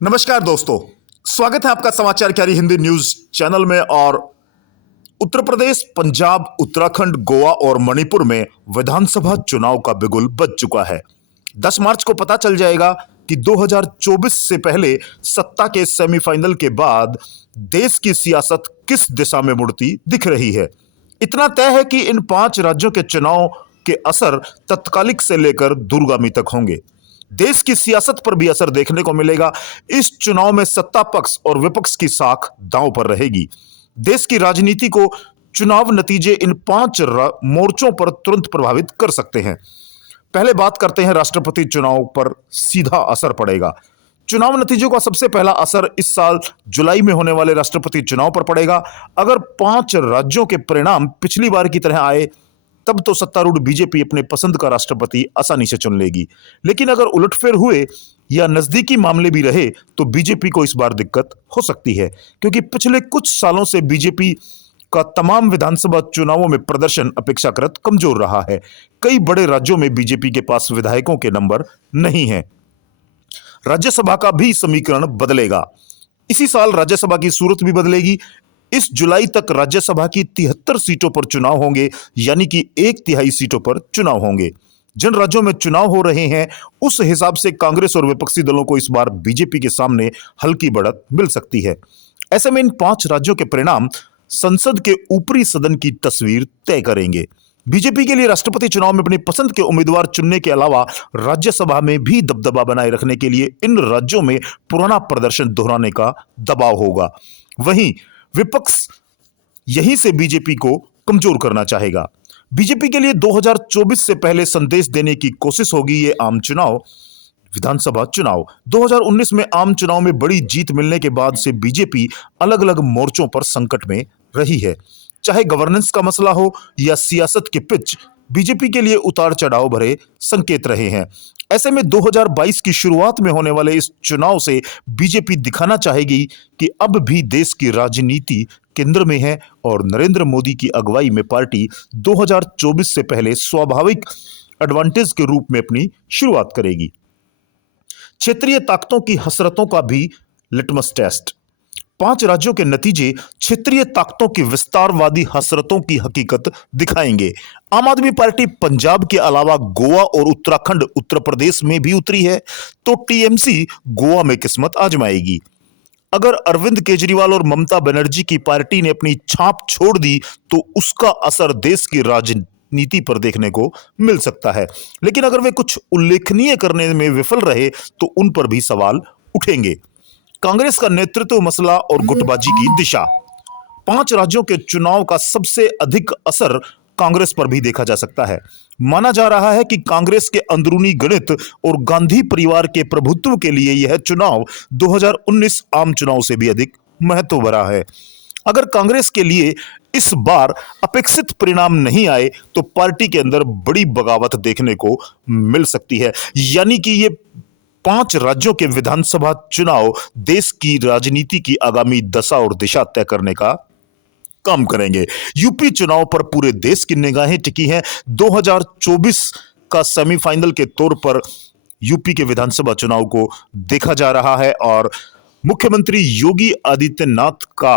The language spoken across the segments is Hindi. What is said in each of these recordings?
नमस्कार दोस्तों, स्वागत है आपका समाचार क्यारी हिंदी न्यूज चैनल में। और उत्तर प्रदेश, पंजाब, उत्तराखंड, गोवा और मणिपुर में विधानसभा चुनाव का बिगुल बज चुका है। 10 मार्च को पता चल जाएगा कि 2024 से पहले सत्ता के सेमीफाइनल के बाद देश की सियासत किस दिशा में मुड़ती दिख रही है। इतना तय है कि इन 5 राज्यों के चुनाव के असर तत्कालिक से लेकर दूरगामी तक होंगे। देश की सियासत पर भी असर देखने को मिलेगा। इस चुनाव में सत्ता पक्ष और विपक्ष की साख दांव पर रहेगी। देश की राजनीति को चुनाव नतीजे इन 5 मोर्चों पर तुरंत प्रभावित कर सकते हैं। पहले बात करते हैं राष्ट्रपति चुनाव पर सीधा असर पड़ेगा। चुनाव नतीजों का सबसे पहला असर इस साल जुलाई में होने वाले राष्ट्रपति चुनाव पर पड़ेगा। अगर 5 राज्यों के परिणाम पिछली बार की तरह आए तब तो सत्तारूढ़ बीजेपी अपने पसंद का राष्ट्रपति आसानी से चुन लेगी। लेकिन अगर उलटफेर हुए या नजदीकी मामले भी रहे तो बीजेपी को इस बार दिक्कत हो सकती है, क्योंकि पिछले कुछ सालों से बीजेपी का तमाम विधानसभा चुनावों में प्रदर्शन अपेक्षाकृत कमजोर रहा है। कई बड़े राज्यों में बीजेपी के पास विधायकों के नंबर नहीं है। राज्यसभा का भी समीकरण बदलेगा। इसी साल राज्यसभा की सूरत भी बदलेगी। इस जुलाई तक राज्यसभा की 73 सीटों पर चुनाव होंगे, यानी कि 1/3 सीटों पर चुनाव होंगे। जिन राज्यों में चुनाव हो रहे हैं उस हिसाब से कांग्रेस और विपक्षी दलों को इस बार बीजेपी के सामने हल्की बढ़त मिल सकती है। ऐसे में इन 5 राज्यों के परिणाम संसद के ऊपरी सदन की तस्वीर तय करेंगे। बीजेपी के लिए राष्ट्रपति चुनाव में अपनी पसंद के उम्मीदवार चुनने के अलावा राज्यसभा में भी दबदबा बनाए रखने के लिए इन राज्यों में पुराना प्रदर्शन दोहराने का दबाव होगा। वहीं विपक्ष यहीं से बीजेपी को कमजोर करना चाहेगा। बीजेपी के लिए 2024 से पहले संदेश देने की कोशिश होगी ये आम चुनाव, विधानसभा चुनाव। 2019 में आम चुनाव में बड़ी जीत मिलने के बाद से बीजेपी अलग अलग मोर्चों पर संकट में रही है। चाहे गवर्नेंस का मसला हो या सियासत की पिच, बीजेपी के लिए उतार चढ़ाव भरे संकेत रहे हैं। ऐसे में 2022 की शुरुआत में होने वाले इस चुनाव से बीजेपी दिखाना चाहेगी कि अब भी देश की राजनीति केंद्र में है और नरेंद्र मोदी की अगुवाई में पार्टी 2024 से पहले स्वाभाविक एडवांटेज के रूप में अपनी शुरुआत करेगी। क्षेत्रीय ताकतों की हसरतों का भी लिटमस टेस्ट। 5 राज्यों के नतीजे क्षेत्रीय ताकतों की विस्तारवादी हसरतों की हकीकत दिखाएंगे। आम आदमी पार्टी पंजाब के अलावा गोवा और उत्तराखंड, उत्तर प्रदेश में भी उतरी है, तो टीएमसी गोवा में किस्मत आजमाएगी। अगर अरविंद केजरीवाल और ममता बनर्जी की पार्टी ने अपनी छाप छोड़ दी तो उसका असर देश की राजनीति पर देखने को मिल सकता है। लेकिन अगर वे कुछ उल्लेखनीय करने में विफल रहे तो उन पर भी सवाल उठेंगे। कांग्रेस का नेतृत्व मसला और गुटबाजी की दिशा। 5 राज्यों के चुनाव का सबसे अधिक असर कांग्रेस पर भी देखा जा सकता है। माना जा रहा है कि कांग्रेस के अंदरूनी गणित और गांधी परिवार के प्रभुत्व के लिए यह चुनाव 2019 आम चुनाव से भी अधिक महत्व भरा है। अगर कांग्रेस के लिए इस बार अपेक्षित परिणाम नहीं आए तो पार्टी के अंदर बड़ी बगावत देखने को मिल सकती है। यानी कि ये 5 राज्यों के विधानसभा चुनाव देश की राजनीति की आगामी दशा और दिशा तय करने का काम करेंगे। यूपी चुनाव पर पूरे देश की निगाहें टिकी हैं। 2024 का सेमीफाइनल के तौर पर यूपी के विधानसभा चुनाव को देखा जा रहा है और मुख्यमंत्री योगी आदित्यनाथ का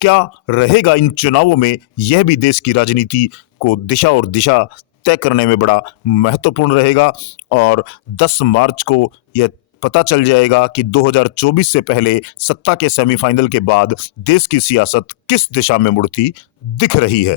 क्या रहेगा इन चुनावों में, यह भी देश की राजनीति को दिशा और दिशा तय करने में बड़ा महत्वपूर्ण रहेगा। और 10 मार्च को यह पता चल जाएगा कि 2024 से पहले सत्ता के सेमीफाइनल के बाद देश की सियासत किस दिशा में मुड़ती दिख रही है।